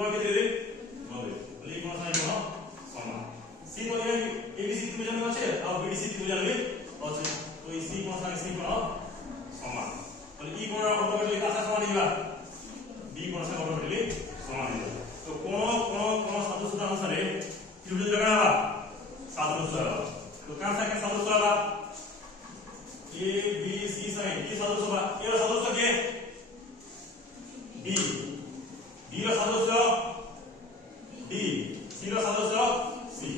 কোণ কেতে দেবে 90 তাহলে এই কোণ সাই কোণ সমান সি কোণ এবিসি ত্রিভুজ আছে আর বিডিসি ত্রিভুজ আছে তো এই সি কোণ সাই সি কোণ সমান তাহলে ই কোণ অটোমেটিক্যালি কার সাথে সমান হইবা বি কোণ সাথে অটোমেটিক্যালি সমান হইবা তো কোণ সাদৃশ্য অনুসারে ত্রিভুজ জায়গা হবা সাদৃশ্য হবা তো কার সাথে সাদৃশ্য হবা ए बी सी साइन की सदस्य होगा ए रो सदस्य के बी बी रो सदस्य बी सी रो सदस्य सी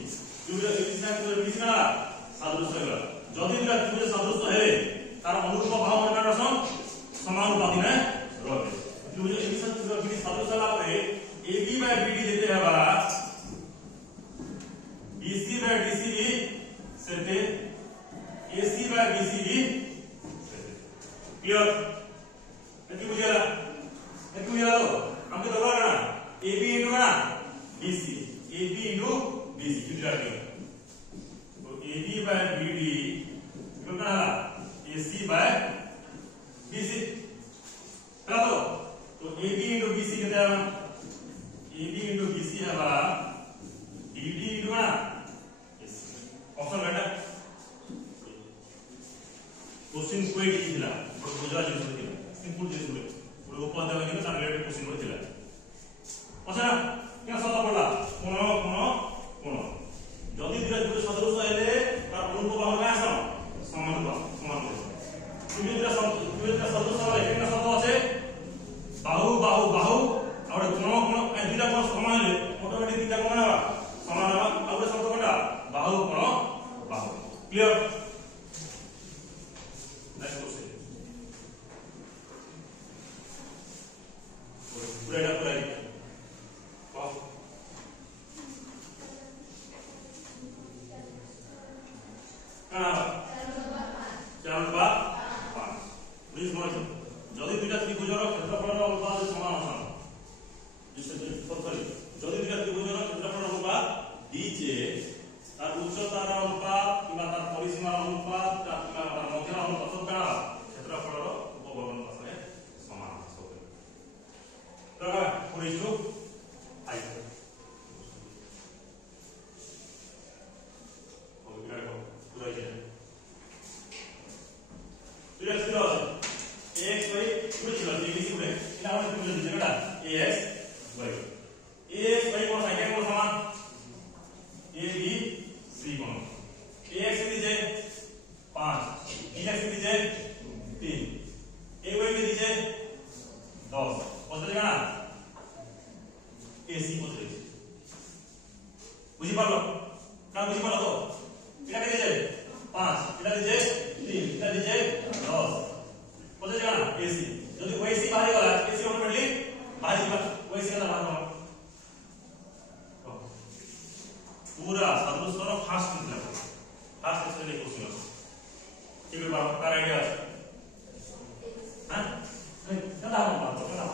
ত্রিভুজ এবিসি না ত্রিভুজ বিসি না সদৃশ্য হলো যদি দুটা ত্রিভুজ সদৃশ্য হেলে তার অনুরূপ বাহু নির্ণয় সমানুপাতি না রবে ত্রিভুজ এবিসি ত্রিভুজ বিসি সদৃশ্য হলা পরে এবি বাই বিডি যেতে হবা বিসি বাই ডিসি भी সেতে AC by BC भी क्लियर एतु बुझेला तो हमके दबा ना AB इनटू ना BC AB इनटू BC कितना क्लियर तो AB by BD कितना है AC by BC करा तो AB इनटू BC कितना है AB इनटू BC है बा BD इनटू ना ऑप्शन बेटा क्वेश्चन कोई दिला और बुझा जिस दिला सिंपल जिस हुए और ऊपर देवा दिला तार रिलेटेड क्वेश्चन को दिला अच्छा क्या सदा पड़ला कोन जदी दिला दुटे सदृश हेले तार अनुरूप बाहु ना आसो समान दिला सदृश हेले केना शब्द আছে बाहु बाहु बाहु और कोन ए दुटा कोन समान हेले ऑटोमेटिक दुटा कोन हवा समान हवा और शब्द कोनटा बाहु कोन बाहु क्लियर যদি দুইটা ত্রিভুজের ক্ষেত্রফলের অনুপাত সমান হয় যদি দুইটা ত্রিভুজের ক্ষেত্রফলের অনুপাত দিছে তার উচ্চতার অনুপাত কিংবা তার পরিসীমার অনুপাত কিংবা তার মধ্যের অনুপাত সবটা ক্ষেত্রফলের উপবর্গের সাথে সমান হবে তো পরিচু আই বুঝি পারলো না বুঝি পারলো তো এটা কে দিছে 5 এটা দিছে 3 এটা দিছে 10 বুঝে গেল না এসি যদি ওইসি বাহির গলা এসি অটোমেটিক্যালি বাহির গলা ওইসি না বাহির গলা पूरा सदृशर फास्ट निकला फास्ट स्टेज क्वेश्चन ठीक है बाबा तार आईडिया हां क्या हम बात करना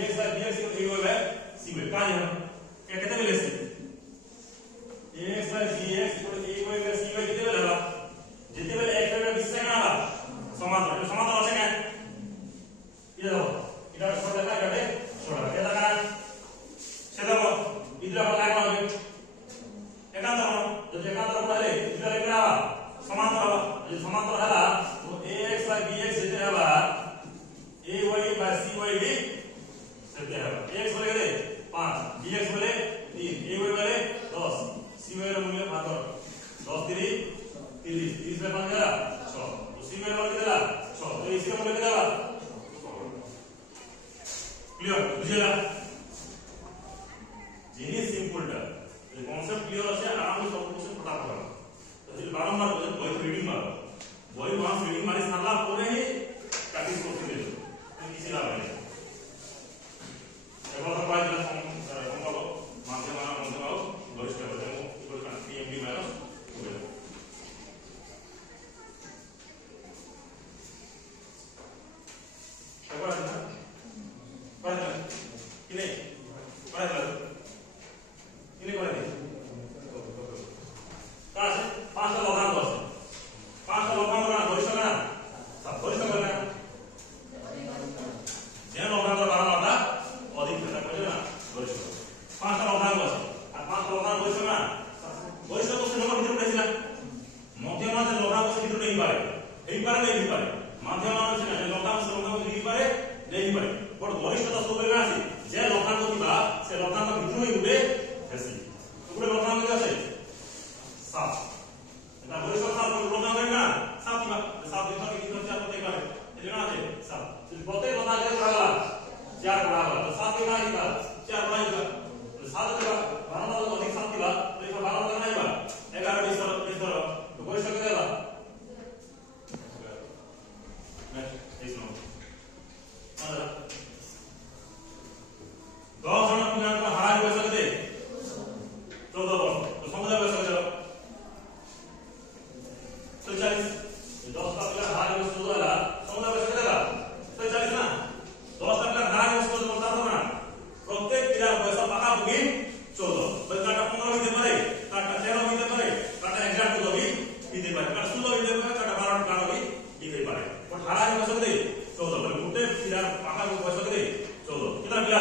एक बार dx एक बार c में का है क्या कहते हैं लेसे एक बार dx और एक बार c में कितने लगा जितने बेले x में बीच से ना समांतर আছে क्या ये देखो इधर छोटा का इधर छोटा ये लगा से देखो इधर पर लाइन হবে एकांतर যদি एकांतर হলে ইধর লেখা সমান্তর যদি সমান্তর হলা তো ax by bx যেতে হবে ay by cy भी যেতে হবে ax বলে গেলে 5 bx বলে 3 ay বলে 10 cy এর মূল্য কত 10 3 30 30 বাই 5 গেল 6 তো cy এর মূল্য দিলা 6 তো ac এর মূল্য দিলা ক্লিয়ার বুঝলা জিনিস সিম্পলটা এই কনসেপ্ট ক্লিয়ার আছে আরামে সব কিছু পড়া পড়া তো যদি বারবার বই রিডিং মারো বই ওয়ান্স রিডিং মারি সারলা পরে হি প্র্যাকটিস করতে দিও কিছু লাভ নেই এবার তো পাই দিলাম সম্ভব মাধ্যম গরিষ্ঠ হবে ইকুয়াল টু PMD মাইনাস 2 এবার না পড়া কি নেই পড়া ini করে দিই কাজ 5টা লগানো আছে 5টা লগানো না গরিষ্ঠ না সব গরিষ্ঠ করে না बड़ वरिष्ठता स्तूप में आसी जे लखांक थिबा से लखांक भितरु ही गुटे हेसी गुटे लखांक के আছে 7 এটা वरिष्ठता लखांक ना 7 थिबा 7 दिन के 3 4 प्रत्येक बारे एजना আছে 7 যদি প্রত্যেক লখাंक के পড়ালা 4 পড়ালা तो 7 के ना 4 पढ़ाइबा तो 7 के 12 तो अधिक 7 थिबा तो एका 12 का नाइबा 11 20 तो वरिष्ठ के देला नेक्स्ट नो आला 10 जन पिलांक हार बयस केते 14 वर्ष तो समुदाय बयस केते 40 10 टा पिला हार बयस 14 ला समुदाय बयस केते ला 40 ना 10 टा पिला हार बयस 14 बोलता ना प्रत्येक पिला बयस पाका पुगी 14 बलकाटा 15 हिते पारे काटा 13 हिते पारे काटा एग्जैक्ट तो भी हिते पारे काटा 16 हिते पारे काटा 12 काटा भी हिते पारे बट हार बयस केते 14 बल गुटे पिला पाका बयस केते 14 कितना पिला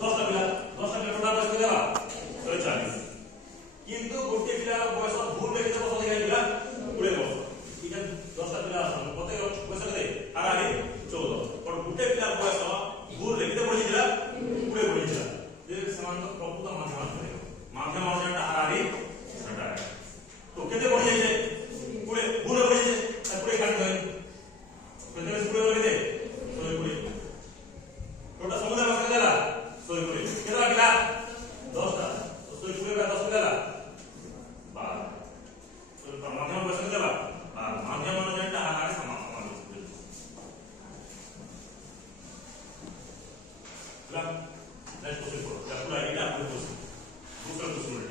10 टा पिला टोटल बयस केते ला 40 किंतु गोटे पिला बयस भूल रे केते बयस देखाइला 20 वर्ष ठीक है 10 टा पिला आसन प्रत्येक बयस केते हारारे 14 पर गोटे पिला बयस भूल रे केते बढ़ी दिला 20 बढ़ी दिला जे समान तो प्रकृत माध्यम करे माध्यम जेटा हारारे सेटा तो केते बढ़ी जाय 20 भूल बढ़ी जाय 20 काट गए केते 20 बढ़ी दे 120 टोटल समुदाय बयस केते ला 120 केते पिला 10 टा तो 120 का 10 पिला 12 तो माध्यम बयस केते ला माध्यम जेटा हारारे समान नेक्स्ट क्वेश्चन करो पूरा एटा आपको क्वेश्चन दूसरा क्वेश्चन